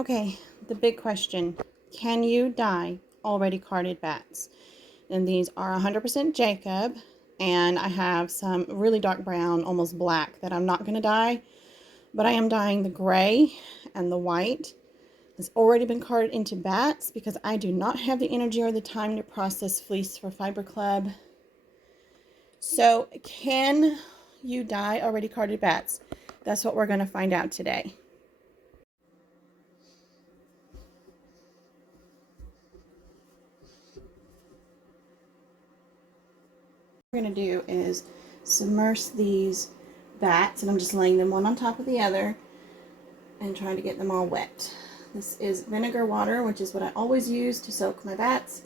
Okay, the big question. Can you dye already carded bats? And these are 100% Jacob, and I have some really dark brown, almost black, that I'm not going to dye, but I am dyeing the gray and the white. It's already been carded into bats because I do not have the energy or the time to process fleece for Fiber Club. So can you dye already carded bats? That's what we're going to find out today. What we're going to do is submerge these bats, and I'm just laying them one on top of the other and trying to get them all wet. This is vinegar water, which is what I always use to soak my bats.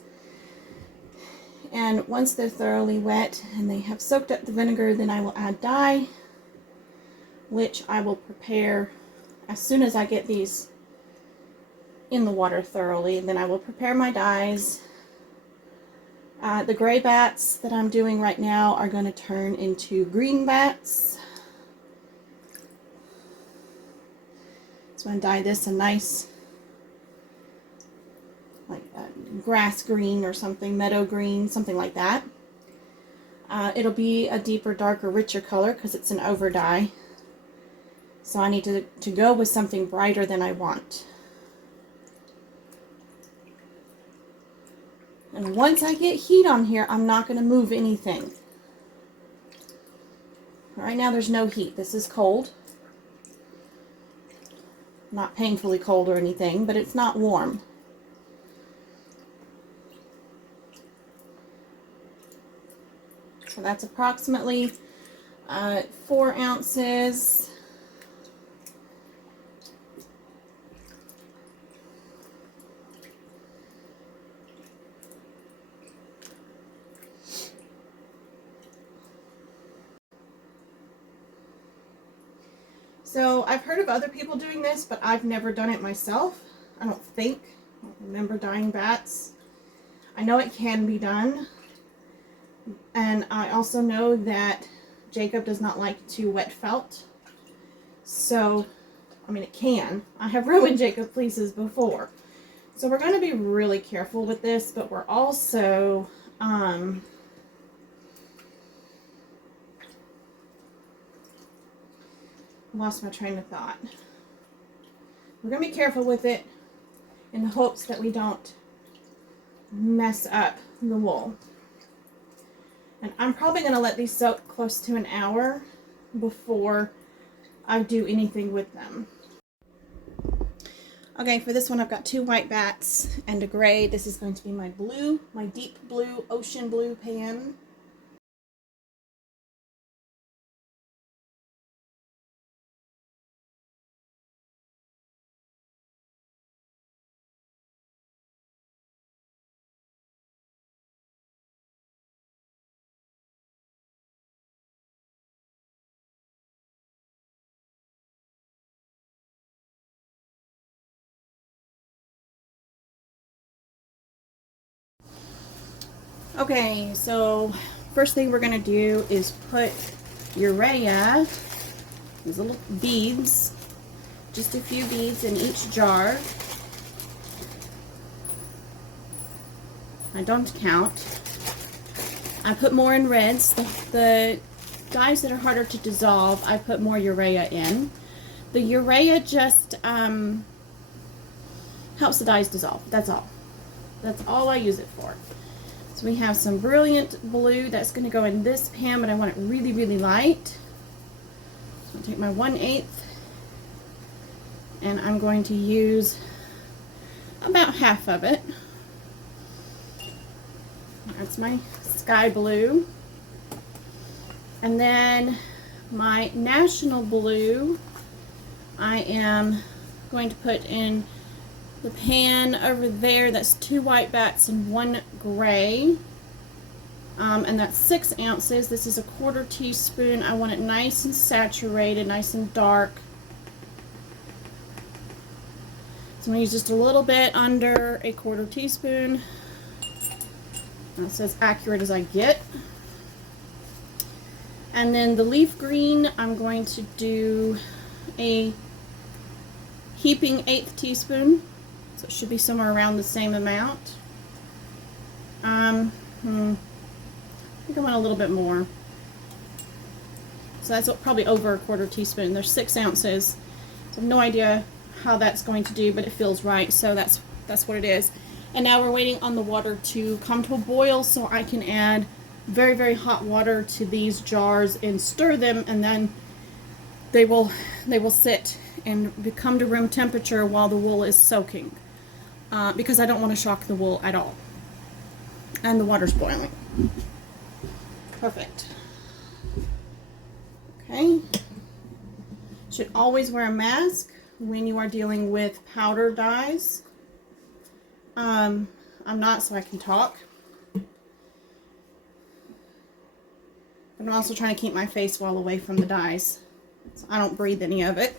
And once they're thoroughly wet and they have soaked up the vinegar, then I will add dye, which I will prepare as soon as I get these in the water thoroughly. And then I will prepare my dyes. The gray bats that I'm doing right now are going to turn into green bats. So I'm going to dye this a nice like grass green or something, meadow green, something like that. It'll be a deeper, darker, richer color because it's an over dye. So I need to go with something brighter than I want. And once I get heat on here, I'm not going to move anything. Right now there's no heat. This is cold. Not painfully cold or anything, but it's not warm. So that's approximately 4 ounces. So I've heard of other people doing this, but I've never done it myself. I don't remember dyeing bats. I know it can be done. And I also know that Jacob does not like to wet felt. So, I mean, it can. I have ruined Jacob fleeces before. So we're going to be really careful with this, but we're also lost my train of thought. We're going to be careful with it in the hopes that we don't mess up the wool. And I'm probably going to let these soak close to an hour before I do anything with them. Okay, for this one I've got 2 white bats and a gray. This is going to be my blue, my deep blue, ocean blue pan. Okay, so first thing we're going to do is put urea, these little beads, just a few beads in each jar. I don't count. I put more in reds. The dyes that are harder to dissolve, I put more urea in. The urea just helps the dyes dissolve. That's all. That's all I use it for. So we have some brilliant blue that's going to go in this pan, but I want it really, really light. So I'll take my 1/8 and I'm going to use about half of it. That's my sky blue. And then my national blue, I am going to put in the pan over there. That's 2 white bats and 1 gray. And that's 6 ounces. This is a 1/4 teaspoon. I want it nice and saturated, nice and dark. So I'm going to use just a little bit under a 1/4 teaspoon. That's as accurate as I get. And then the leaf green, I'm going to do a heaping 1/8 teaspoon, so it should be somewhere around the same amount. I think I want a little bit more. So that's probably over 1/4 teaspoon. There's 6 ounces. So I have no idea how that's going to do, but it feels right. So that's what it is. And now we're waiting on the water to come to a boil so I can add very, very hot water to these jars and stir them, and then they will sit and come to room temperature while the wool is soaking, because I don't want to shock the wool at all. And the water's boiling. Perfect. Okay. Should always wear a mask when you are dealing with powder dyes. I'm not, so I can talk. But I'm also trying to keep my face well away from the dyes, so I don't breathe any of it.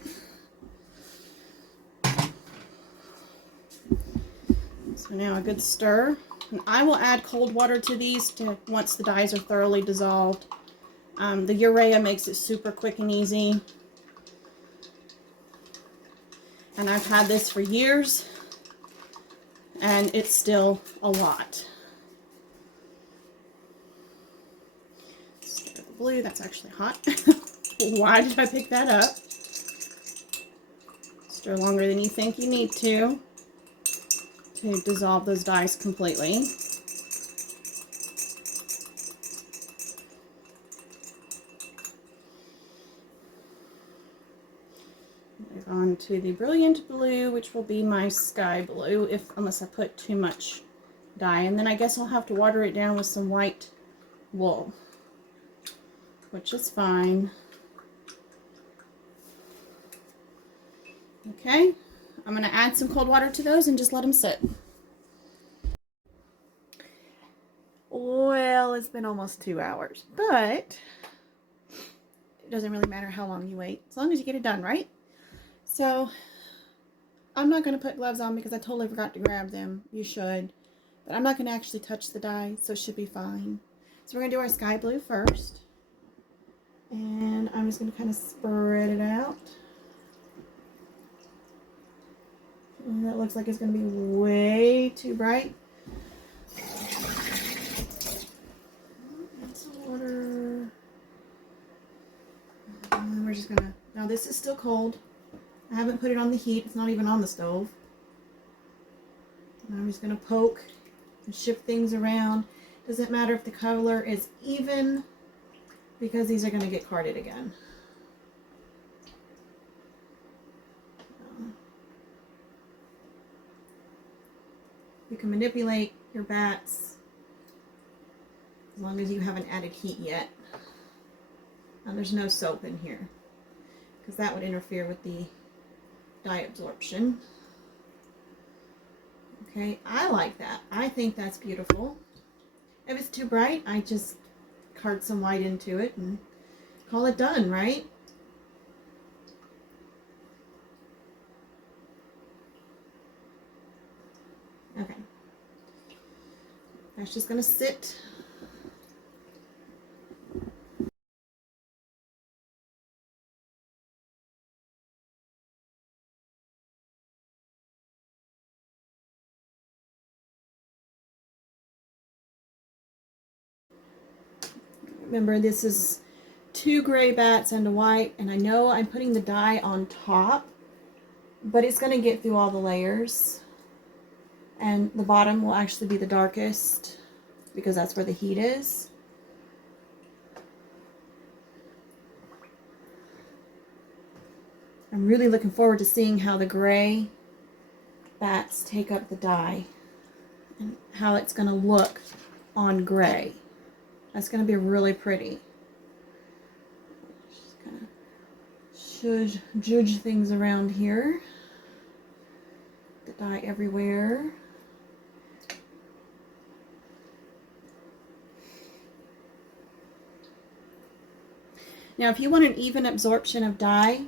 So now a good stir. And I will add cold water to these once the dyes are thoroughly dissolved. The urea makes it super quick and easy. And I've had this for years, and it's still a lot. Stir the blue, that's actually hot. Why did I pick that up? Stir longer than you think you need to dissolve those dyes completely. Move on to the brilliant blue, which will be my sky blue, unless I put too much dye. And then I guess I'll have to water it down with some white wool, which is fine. Okay, I'm going to add some cold water to those and just let them sit. Well, it's been almost 2 hours, but it doesn't really matter how long you wait, as long as you get it done, right? So I'm not going to put gloves on because I totally forgot to grab them. You should. But I'm not going to actually touch the dye, so it should be fine. So we're going to do our sky blue first. And I'm just going to kind of spread it out. And that looks like it's going to be way too bright. Add some water. And we're just going to... Now this is still cold. I haven't put it on the heat. It's not even on the stove. And I'm just going to poke and shift things around. Doesn't matter if the color is even, because these are going to get carded again. You can manipulate your bats as long as you haven't added heat yet. And there's no soap in here, because that would interfere with the dye absorption. Okay, I like that. I think that's beautiful. If it's too bright, I just card some white into it and call it done, right? Okay. That's just going to sit. Remember, this is 2 gray bats and a white, and I know I'm putting the dye on top, but it's going to get through all the layers. And the bottom will actually be the darkest, because that's where the heat is. I'm really looking forward to seeing how the gray bats take up the dye and how it's going to look on gray. That's going to be really pretty. Just kind of judge things around here. The dye everywhere. Now, if you want an even absorption of dye,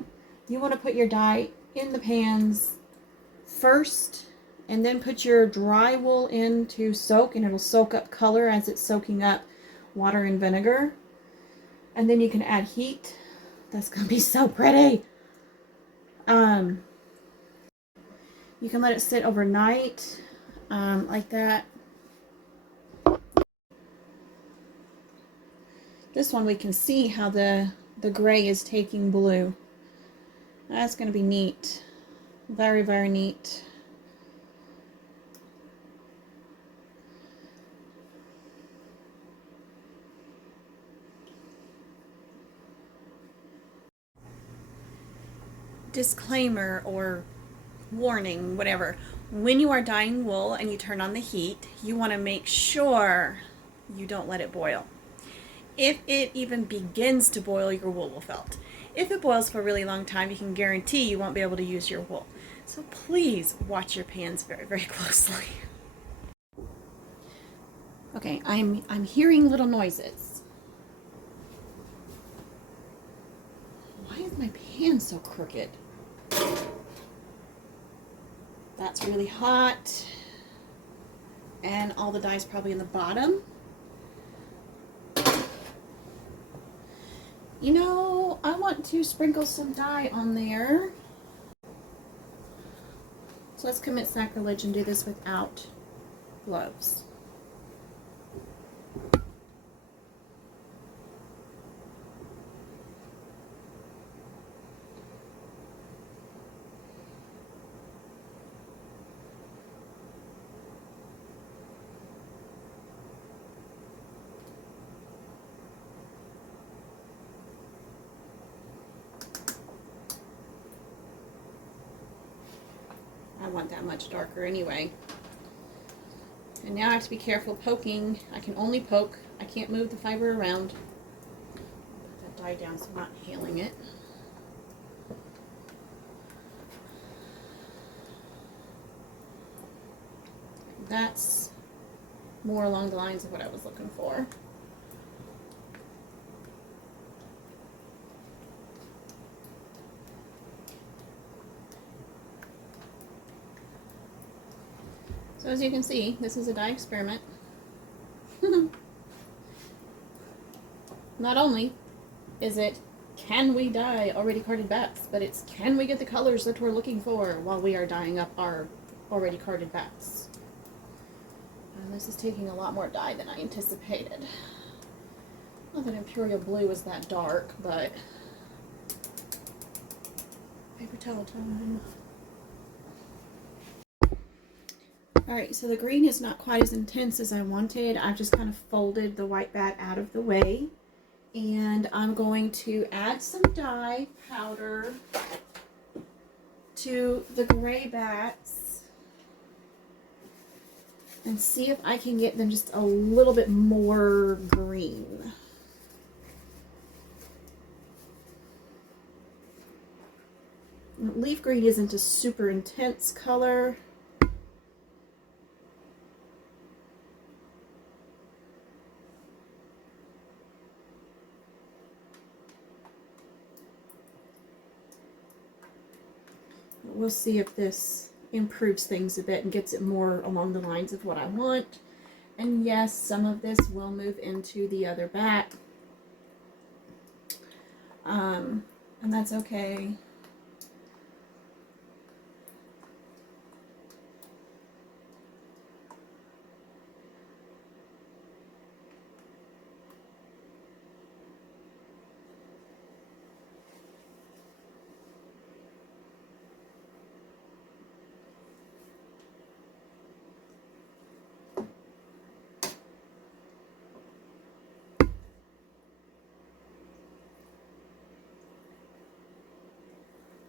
you want to put your dye in the pans first, and then put your dry wool in to soak, and it'll soak up color as it's soaking up water and vinegar. And then you can add heat. That's going to be so pretty. You can let it sit overnight, like that. This one we can see how the gray is taking blue. That's going to be neat. Very, very neat. Disclaimer or warning, whatever. When you are dyeing wool and you turn on the heat, you want to make sure you don't let it boil. If it even begins to boil, your wool will felt. If it boils for a really long time, you can guarantee you won't be able to use your wool. So please watch your pans very, very closely. Okay, I'm hearing little noises. Why is my pan so crooked? That's really hot. And all the dye's probably in the bottom. You know, I want to sprinkle some dye on there. So let's commit sacrilege and do this without gloves. I want that much darker anyway. And now I have to be careful poking. I can only poke. I can't move the fiber around. Put that dye down so I'm not inhaling it. That's more along the lines of what I was looking for. So as you can see, this is a dye experiment. Not only is it, can we dye already carded bats, but it's, can we get the colors that we're looking for while we are dyeing up our already carded bats. And this is taking a lot more dye than I anticipated. Not that Imperial Blue is that dark, but paper towel time. Alright, so the green is not quite as intense as I wanted. I've just kind of folded the white bat out of the way. And I'm going to add some dye powder to the gray bats and see if I can get them just a little bit more green. Leaf green isn't a super intense color. We'll see if this improves things a bit and gets it more along the lines of what I want. And yes, some of this will move into the other bat. And that's okay.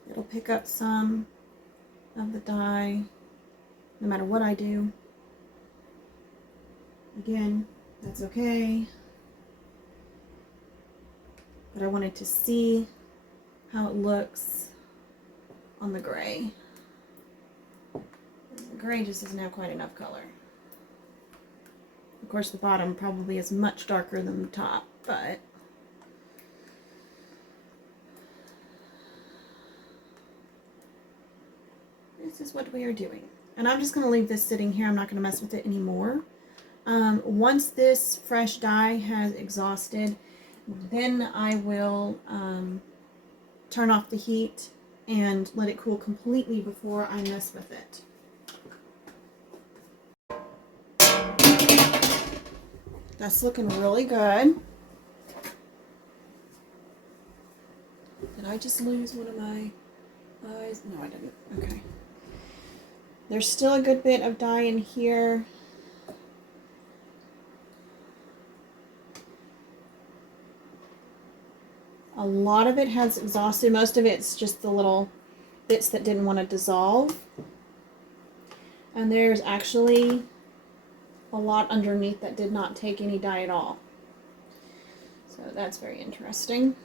It'll pick up some of the dye, no matter what I do. Again, that's okay. But I wanted to see how it looks on the gray. The gray just doesn't have quite enough color. Of course, the bottom probably is much darker than the top, but this is what we are doing. And I'm just going to leave this sitting here. I'm not going to mess with it anymore. Once this fresh dye has exhausted, then I will turn off the heat and let it cool completely before I mess with it. That's looking really good. Did I just lose one of my eyes? No, I didn't. Okay. There's still a good bit of dye in here. A lot of it has exhausted. Most of it's just the little bits that didn't want to dissolve. And there's actually a lot underneath that did not take any dye at all. So that's very interesting.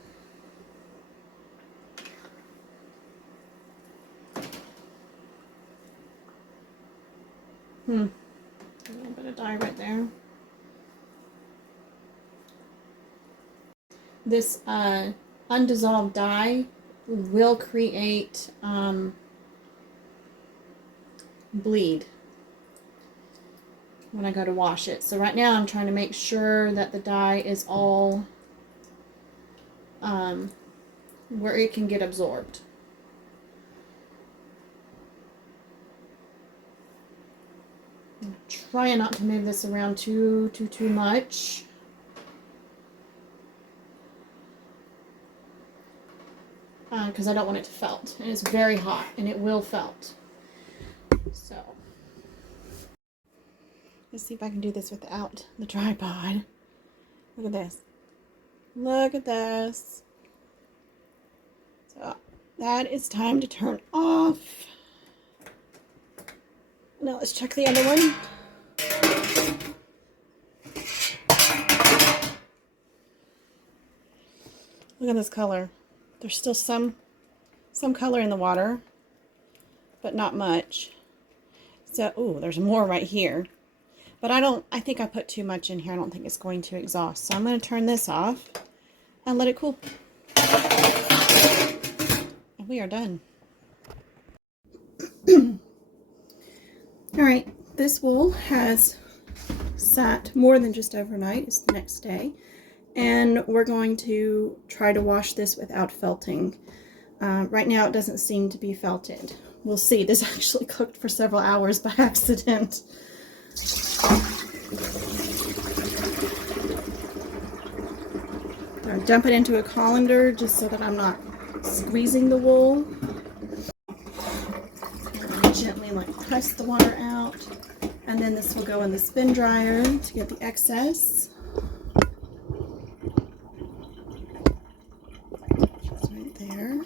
A little bit of dye right there. This undissolved dye will create bleed when I go to wash it. So right now I'm trying to make sure that the dye is all where it can get absorbed. I'm trying not to move this around too much. Because I don't want it to felt. And it's very hot, and it will felt. So, let's see if I can do this without the tripod. Look at this. Look at this. So, that is time to turn off. Now let's check the other one. Look at this color. There's still some color in the water, but not much. So, ooh, there's more right here. But I think I put too much in here. I don't think it's going to exhaust. So I'm going to turn this off and let it cool. And we are done. All right, this wool has sat more than just overnight. It's the next day. And we're going to try to wash this without felting. Right now it doesn't seem to be felted. We'll see. This actually cooked for several hours by accident. I'll dump it into a colander just so that I'm not squeezing the wool. And gently press the water out. And then this will go in the spin dryer to get the excess. It's right there.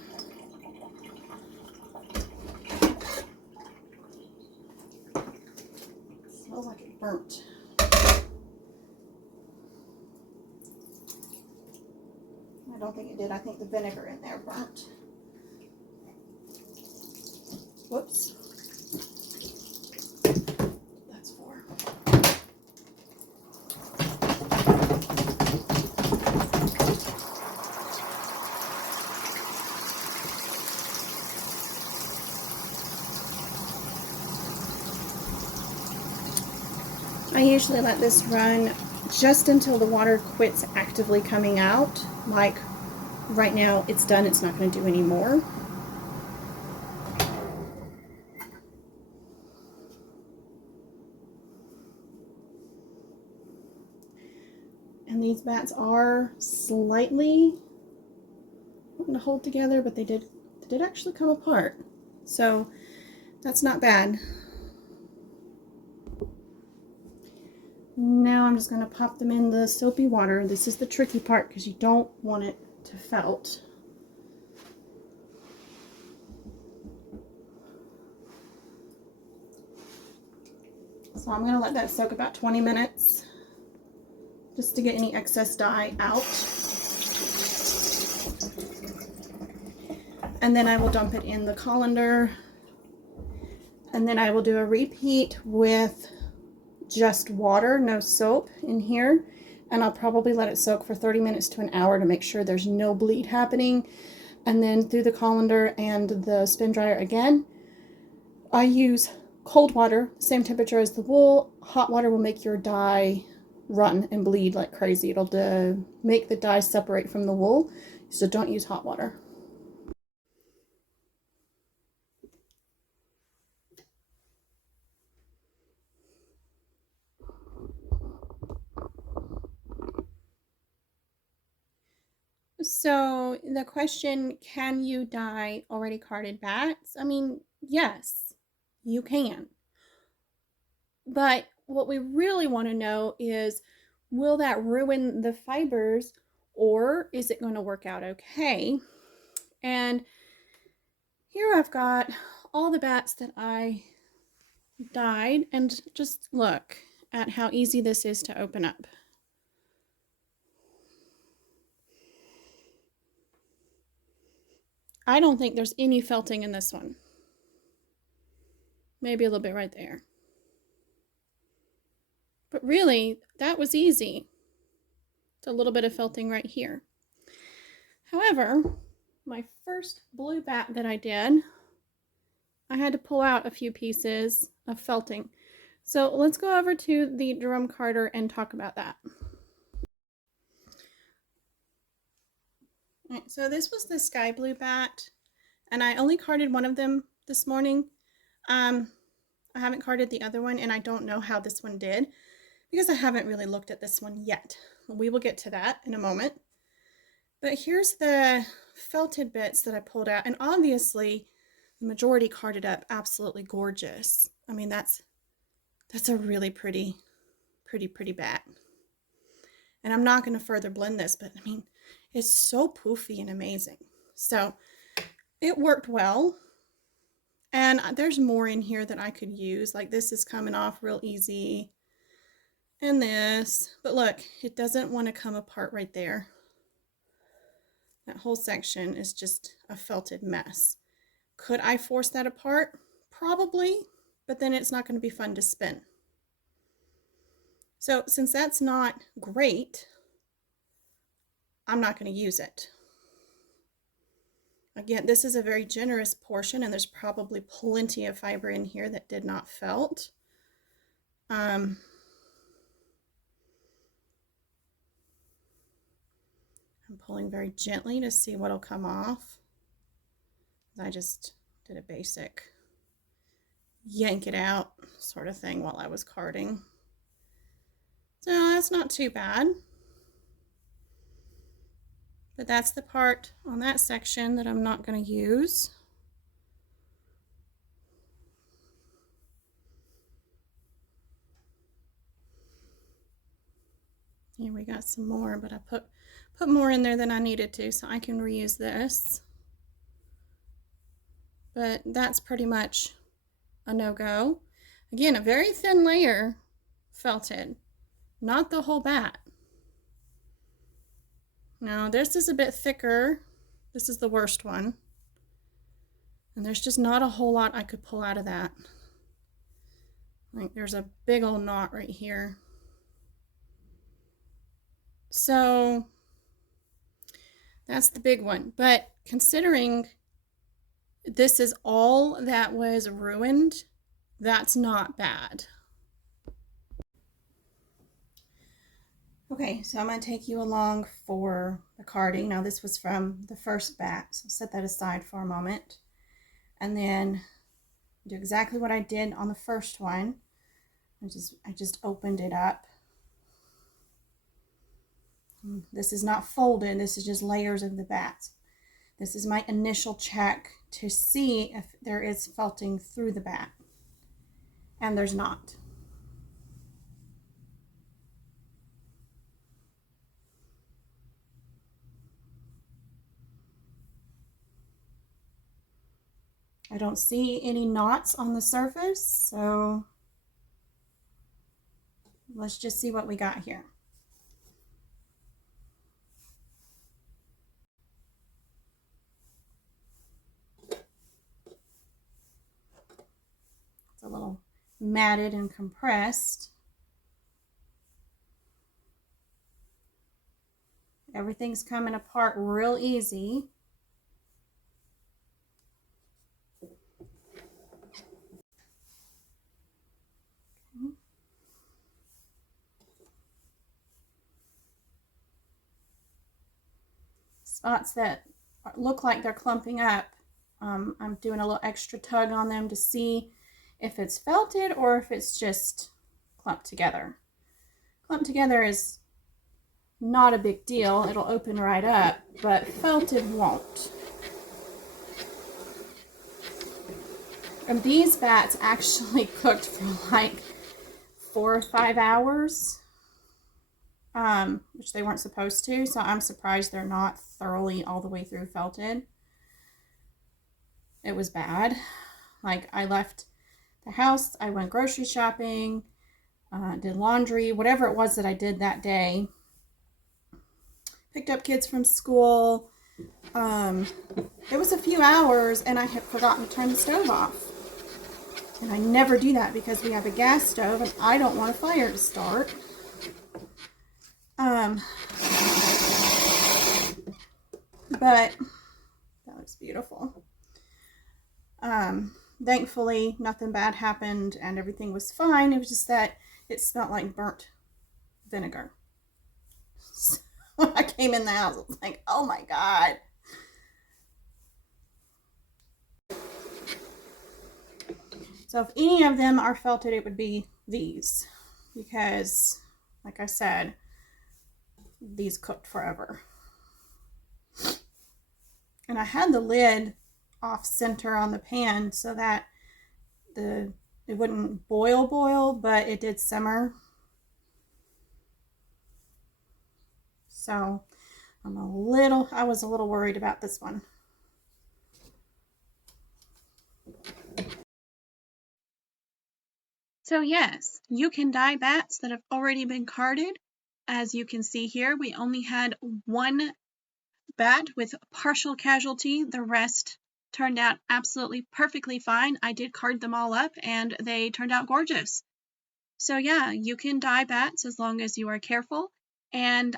It smells like it burnt. I don't think it did. I think the vinegar in there burnt. Whoops. That's 4. I usually let this run just until the water quits actively coming out. Like right now, it's done. It's not going to do any more. And these bats are slightly wanting to hold together, but they did actually come apart. So that's not bad. Now I'm just going to pop them in the soapy water. This is the tricky part because you don't want it to felt. So I'm going to let that soak about 20 minutes just to get any excess dye out. And then I will dump it in the colander. And then I will do a repeat with just water, no soap in here. And I'll probably let it soak for 30 minutes to an hour to make sure there's no bleed happening. And then through the colander and the spin dryer again. I use cold water, same temperature as the wool. Hot water will make your dye run and bleed like crazy. It'll make the dye separate from the wool. So don't use hot water. So the question, can you dye already carded bats? I mean, yes, you can. But what we really want to know is, will that ruin the fibers or is it going to work out okay? And here I've got all the bats that I dyed, and just look at how easy this is to open up. I don't think there's any felting in this one. Maybe a little bit right there. But really, that was easy. It's a little bit of felting right here. However, my first blue bat that I did, I had to pull out a few pieces of felting. So let's go over to the drum carder and talk about that. All right, so this was the sky blue bat, and I only carded one of them this morning. I haven't carded the other one, and I don't know how this one did because I haven't really looked at this one yet. We will get to that in a moment. But here's the felted bits that I pulled out, and obviously the majority carded up absolutely gorgeous. I mean, that's a really pretty bat. And I'm not going to further blend this, but I mean, it's so poofy and amazing. So it worked well. And there's more in here that I could use. Like this is coming off real easy. And this, but look, it doesn't want to come apart right there. That whole section is just a felted mess. Could I force that apart? Probably, but then it's not going to be fun to spin. So since that's not great, I'm not going to use it. Again, this is a very generous portion, and there's probably plenty of fiber in here that did not felt. I'm pulling very gently to see what'll come off. I just did a basic yank it out sort of thing while I was carding. So that's not too bad. But that's the part on that section that I'm not going to use. Here we got some more, but I put more in there than I needed to, so I can reuse this. But that's pretty much a no-go. Again, a very thin layer felted, not the whole bat. Now this is a bit thicker. This is the worst one. And there's just not a whole lot I could pull out of that. Like there's a big old knot right here. So that's the big one. But considering this is all that was ruined, that's not bad. Okay, so I'm going to take you along for the carding. Now this was from the first bat, so set that aside for a moment. And then do exactly what I did on the first one. I just opened it up. This is not folded, this is just layers of the bats. This is my initial check to see if there is felting through the bat. And there's not. I don't see any knots on the surface, so let's just see what we got here. It's a little matted and compressed. Everything's coming apart real easy. Spots that look like they're clumping up, I'm doing a little extra tug on them to see if it's felted or if it's just clumped together. Clumped together is not a big deal. It'll open right up, but felted won't. And these bats actually cooked for like 4 or 5 hours, which they weren't supposed to. So I'm surprised they're not thoroughly all the way through felted. It was bad. Like, I left the house, I went grocery shopping, did laundry, whatever it was that I did that day. Picked up kids from school. It was a few hours and I had forgotten to turn the stove off. And I never do that because we have a gas stove and I don't want a fire to start. But that looks beautiful. Thankfully, nothing bad happened and everything was fine. It was just that it smelled like burnt vinegar. So when I came in the house, I was like, oh my God. So if any of them are felted, it would be these, because like I said, these cooked forever. And I had the lid off center on the pan so that it wouldn't boil, but it did simmer. So I was a little worried about this one. So yes, you can dye bats that have already been carded. As you can see here, we only had one bat with partial casualty. The rest turned out absolutely perfectly fine. I did card them all up and they turned out gorgeous. So yeah, you can dye bats as long as you are careful, and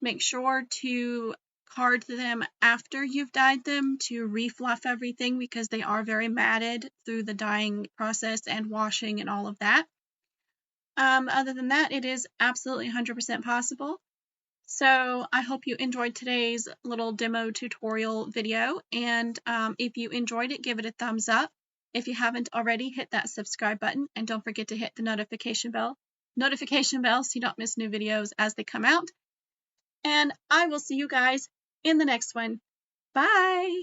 make sure to card them after you've dyed them to refluff everything, because they are very matted through the dyeing process and washing and all of that. Other than that, it is absolutely 100% possible. So I hope you enjoyed today's little demo tutorial video, and if you enjoyed it, give it a thumbs up. If you haven't already, hit that subscribe button, and don't forget to hit the notification bell so you don't miss new videos as they come out. And I will see you guys in the next one. Bye!